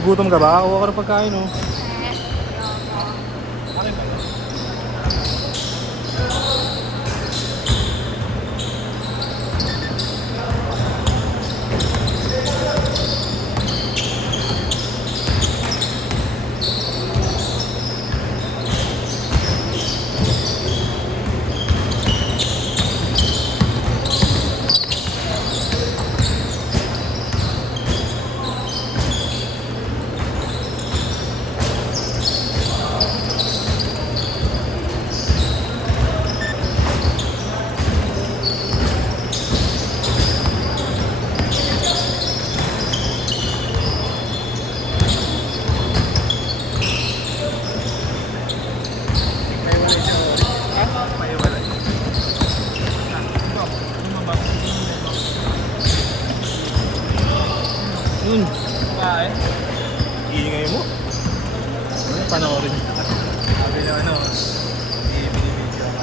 Gugutom ka ba? Kuha ka ng pagkain, oh. Akin ba yun? Yun. Kain? Iingay mo. Ano, panoorin. Sabi na ano, binibidyo ako.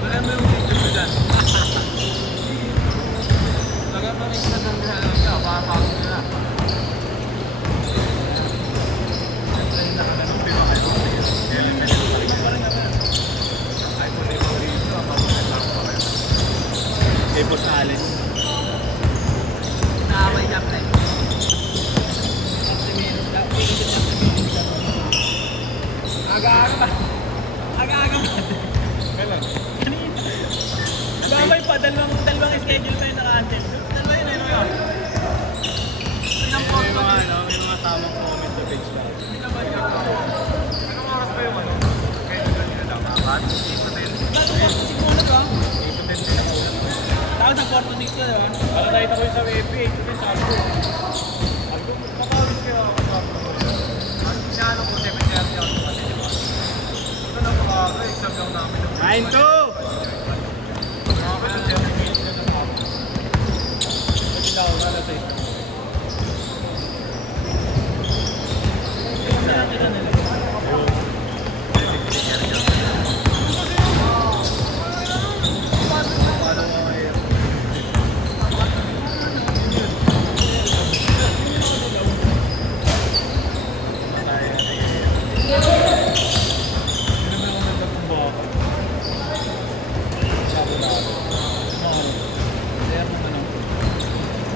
Wala mo yung video mo dyan. Nagpapalit na ng ginagawa, papapagod nila. Kay Boss Alex. Naaway niya pre. Aga-aga ba? Aga-aga ba? Kailan? Nag-aaway pa, dalawang schedule pa yung naka-attend. Dalawa yun, ano yun? Ilang May post mga, ano, may mga tamang comment sa page lang. Anong oras pa yung ano? Schedule nila daw? 8 to 10. Bakit 8 to 6 mo na ba? 8 to 10 din ako. Tapos ang 4 to 6 ka, diba? Para nakita ko yung sa FB, 8 to 10 sabi ko. Sabi ko, papawis kayo ako sa Sinalo ko 7:30 ako kasi, diba? Ito na baka exam lang namin. 9 to! Grabe na 7 minutes na natapos. Sila ako, alas 6. Saan kita nila?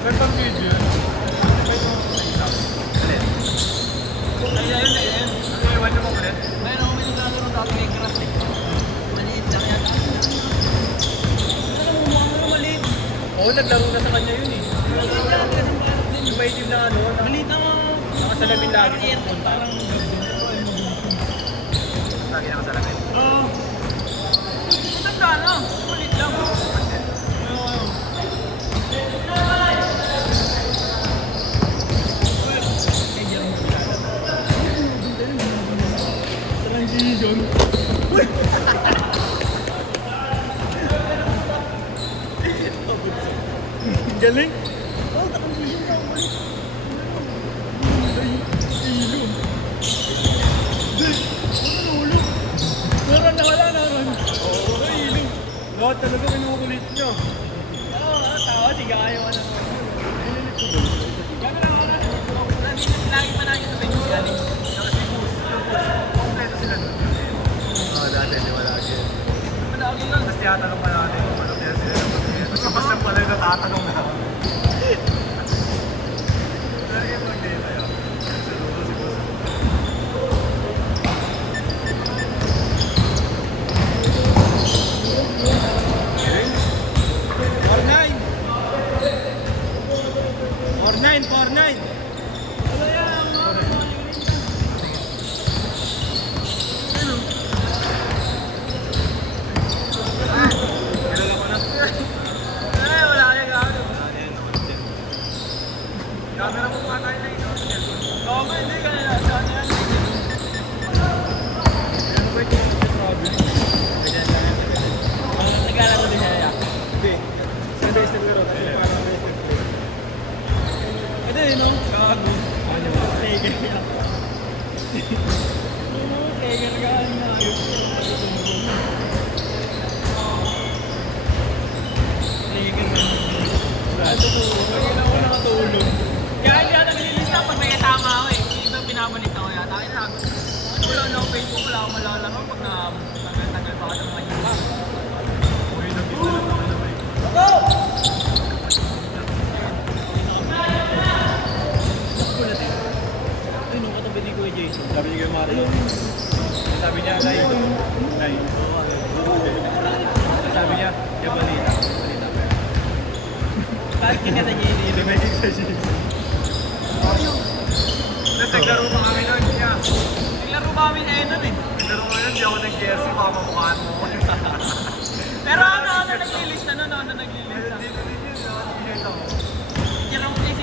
Gandang video. Oo, naglaro na sa kanya yun eh. Yung may team na ano, nakasalamin lagi na pupunta. Lagi na masalamin. Oo. Tanda na. Malit lang. Transition. Galing. Oo, transition ka. Malit. Ilong. Meron na wala naman. Oo, ilong. Lahat talaga kinukulit nyo. Oo, tao. Sige, ayaw ka na. Gano'n lang ako na. Lagi pa namin sa bench galing. Kompleto sila doon. Oo, dati di wala siya. Malaki lang. Tapos tinatanong pa natin kung ano kaya sila. Tapos basta pala yung natatanong na. Lagi yung mag-day tayo. Or 9. Wala kayong gano'n. Camera mo pa tayo na ito. Oo, hindi ka na. Saan yan? Ano ba yung traveling? Naglalaro din siya. Hindi. Sa best naglaro. Kasi parang best eh, no? Gago. Ano? Trigger niya. Trigger ka. Trigger ka. Kailan ko nakatulog. Kaya hindi ata nililista pag may kasama ako eh. Hindi ba pinabalik ako yata? Ay, ano wala na ako Facebook, wala akong malalaro pag tagal pa ka ng mga iba. Uy, nag-isa lang naman naman eh. Ay, nung katabi ni Kuya Jason. Sabi ni Kuya Mario. Sabi niya, Nay. Sabi niya, yung balita. Bakit kinata niya yun? Lumesig sa jeans. Naglaro pa kami nun, niya. Naglaro pa kami eh nun eh. Naglaro ka nun, di ako nag-jersey, mamamukhaan mo. Pero ano naglilista nun, ano naglilista? Dito rin yun, t-shirt ako. Diyan ako kasi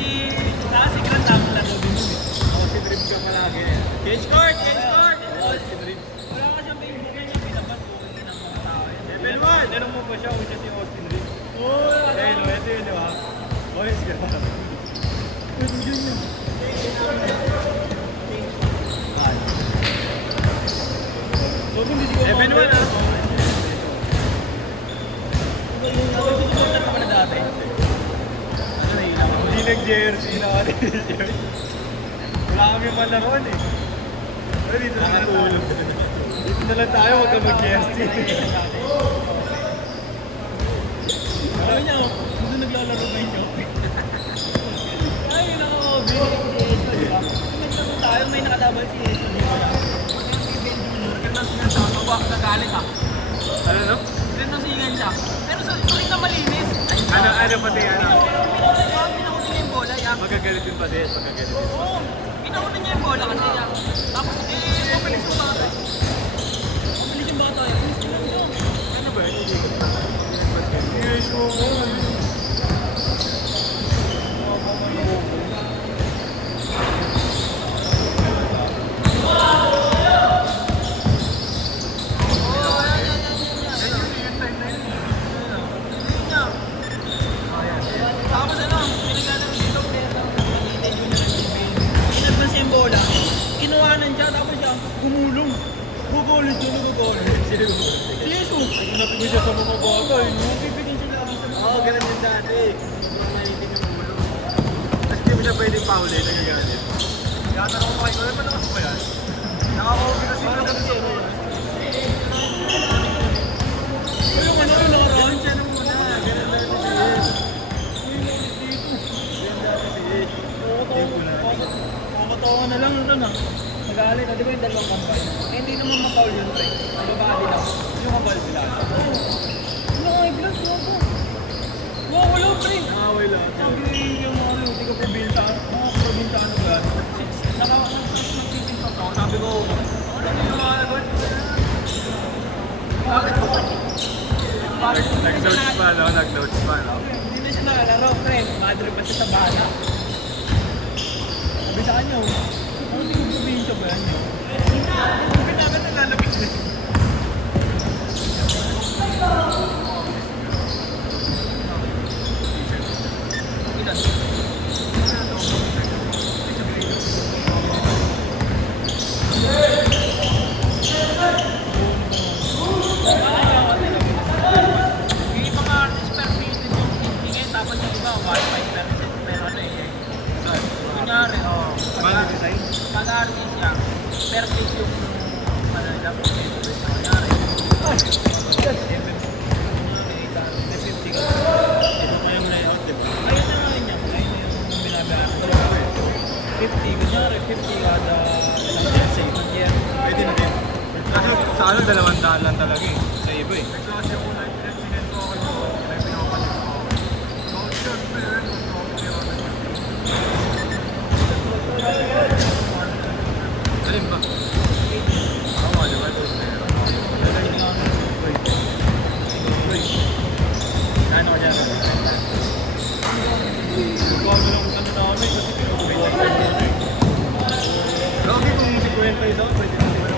si Grant ako laro din yun eh. Ako si Drip ka malagi. Cage court! Cage court! Oo, si Drip. Wala ka siyang Facebook niya pinabat ko hindi ng mga tao yan. Benwan! Tanong mo ba siya kung siya si Austin Drip? Oo! Eh, no, ito yun, di ba? Boys ka. Yun yun. So kung hindi ko Benwan ah. Susuportan ka pa na dati. Ano na yun? Hindi nag-jersey na ano yun. Wala kami malaroon eh. Pero dito na natulog. Dito na lang tayo, huwag ka mag-jersey. Sabi niya, gusto naglalaro ba yung shopping? Ay, nakaka-obey. Naglalaro tayo, may nakataban si Eto. Nagalit ah. Ano no? Nagnasingan siya. Pero sa tuloy na malinis. Ano pati ano? Pinahuli niya yung bola, ya. Magagalit din pati, magagalit din. Oo. Pinahuli niya yung bola kasi ya. Tapos mabilis ko ba? Mabilis yung bata. Mabilis lang siya. Ano ba yun? Yes, oo. Tapos ano, pinaglalaro dito. Pinagpan siya yung bola. Kinuhanan siya, tapos siya gumulong. Gugulit siya, gugulit. Si Jesus. Napi ko siya sa mga bata eh. Pipigin siya lang sa Oo, ganun din dati. Sobrang naitig yung ulo. Tapos hindi mo siya pwedeng pauli, nagagalit. Tinatanong ko kayo, ano malakas ba yan? Nakakauwi kasi Parang ng kasi ganito. yung ano, yung nakaraan siya nung Ganun dati si Ish. Nakakatawa na lang yun na. Nagalit na, di ba yung dalawang kampay? Eh, hindi naman makaul yun, pre. Nababadi lang. Yung kabal sila. Wala ka i-vlog, wala ko. Wala, pre. Nakaway lang. Sabi yung mga ano, hindi ka probinsya, mga probinsya ano ba? Nagpipinto ako, sabi ko, ano yung mga nagawin? Nag-notes pa, no? Nag-notes pa, no? Hindi na siya nakalaro, pre. Madre pa siya sa bala. Sabi sa kanya, ano hindi ko probinsya ba yan? Hindi namin nalalapit. Yung ibang artist per minute yung tingin, tapos yung iba, 1.5%. Pero ano eh. Kunyari, Band design? pag-artist siya, per piece yung manalap. Kunyari. Ito pa yung layout, di ba? Ayun na nga niya. Ayun na yung binabayaran. 50, kunyari 50 kada isang jersey. Pwede na din. Kasi sa ano, 200 lang talaga eh. Sa iba eh. Kasi ako na, sinend ko ako yun. May pinapalit ko. So, sure, pero Alin ba? Oo, di ba? Ano ka dyan? Bago lang ano namin kasi kinukuha ko dito eh. Rocky, kung 50 daw, pwede na naman.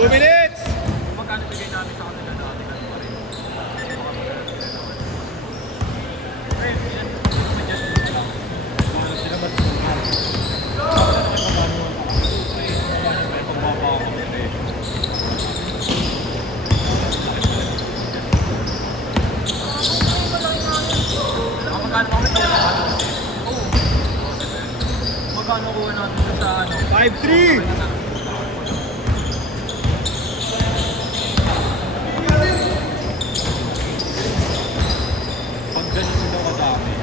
2 minutes! 5-3! Pag ganito daw kadami,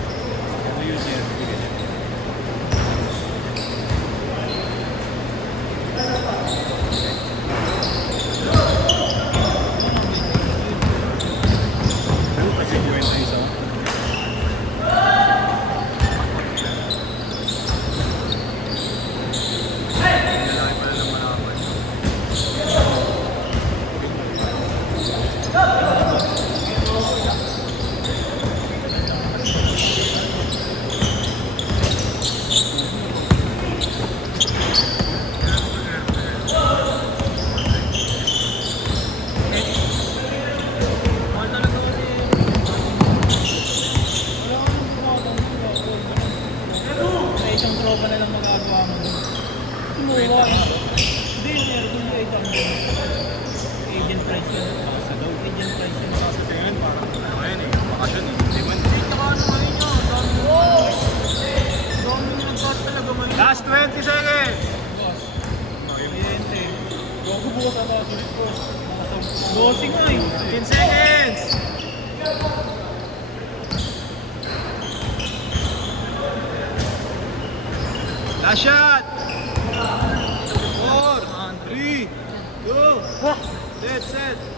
ano yung jersey ganyan? Ano kasi kwenta isa? Lalaki pala ng malaman. Mahal talaga kasi. May isang tropa na lang magagawa mo. Sumuwa. Hindi, meron yung item mo. Agent price yun. Sa daw. Agent price yun. Sa tingin, parang ano yan eh, bakasyon eh. Di ba? Tsaka ano nga yun yun? Dami nag-cut talaga man. Last 20 seconds! Boss. Cliente. Gogo bukas ang mga sulit boss. Bossy nga eh. 10 seconds! Last shot! 4, 3, 2, set, set!